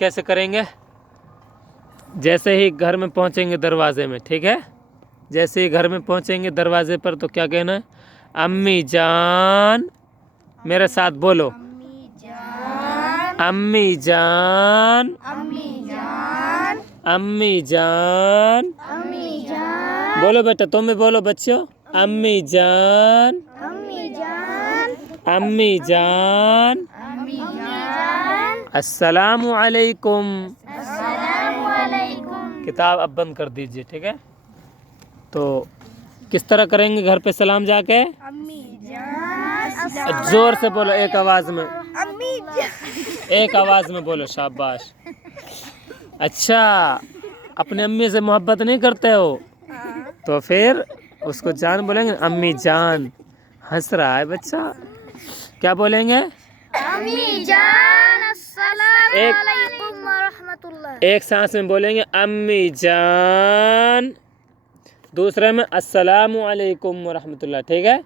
کیسے کریں گے؟ جیسے ہی گھر میں پہنچیں گے دروازے میں، ٹھیک ہے، جیسے ہی گھر میں پہنچیں گے دروازے پر تو کیا کہنا ہے؟ امی جان، میرے ساتھ بولو، امی جان، امی جان، بولو بیٹا، تم بھی بولو بچوں، امی جان، امی جان، السلام علیکم۔ کتاب اب بند کر دیجئے، ٹھیک ہے؟ تو کس طرح کریں گے گھر پہ سلام جا کے؟ زور سے بولو، ایک آواز میں، ایک آواز میں بولو، شاباش۔ اچھا، اپنے امی سے محبت نہیں کرتے ہو تو پھر اس کو جان بولیں گے، امی جان۔ ہنس رہا ہے بچہ، کیا بولیں گے؟ امی جان السلام علیکم ورحمۃ اللہ۔ ایک سانس میں بولیں گے امی جان، دوسرے میں السلام علیکم ورحمۃ اللہ، ٹھیک ہے؟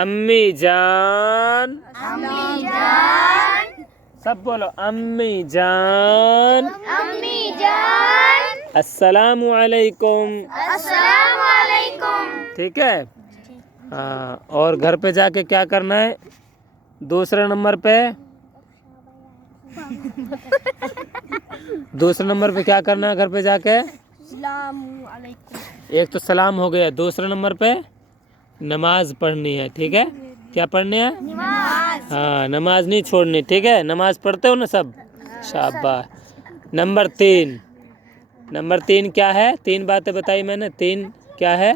امی جان، امی جان، سب بولو، امی جان، امی جان، السلام علیکم، السلام علیکم۔ ٹھیک ہے؟ ہاں، اور گھر پہ جا کے کیا کرنا ہے؟ دوسرے نمبر پہ دوسرے نمبر پہ کیا کرنا ہے گھر پہ جا کے؟ السلام علیکم۔ ایک تو سلام ہو گیا، دوسرے نمبر پہ نماز پڑھنی ہے، ٹھیک ہے؟ کیا پڑھنی ہے؟ نماز۔ ہاں، نماز نہیں چھوڑنی، ٹھیک ہے؟ نماز پڑھتے ہو نا سب؟ شاباش۔ نمبر تین کیا ہے؟ تین باتیں بتائی میں نے، تین کیا ہے؟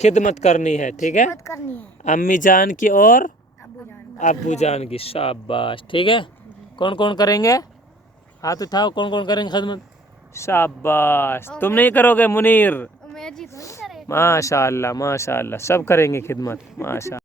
خدمت کرنی ہے، ٹھیک ہے؟ کرنی ہے امی جان کی اور ابو جان۔ ابو جان کی، شاباش، ٹھیک ہے؟ کون کون کریں گے؟ ہاتھ اٹھاؤ، کون کون کریں گے خدمت؟ شاباش، تم نہیں کرو گے منیر؟ ماشاء اللہ، ماشاء اللہ، سب کریں گے خدمت، ماشاء اللہ۔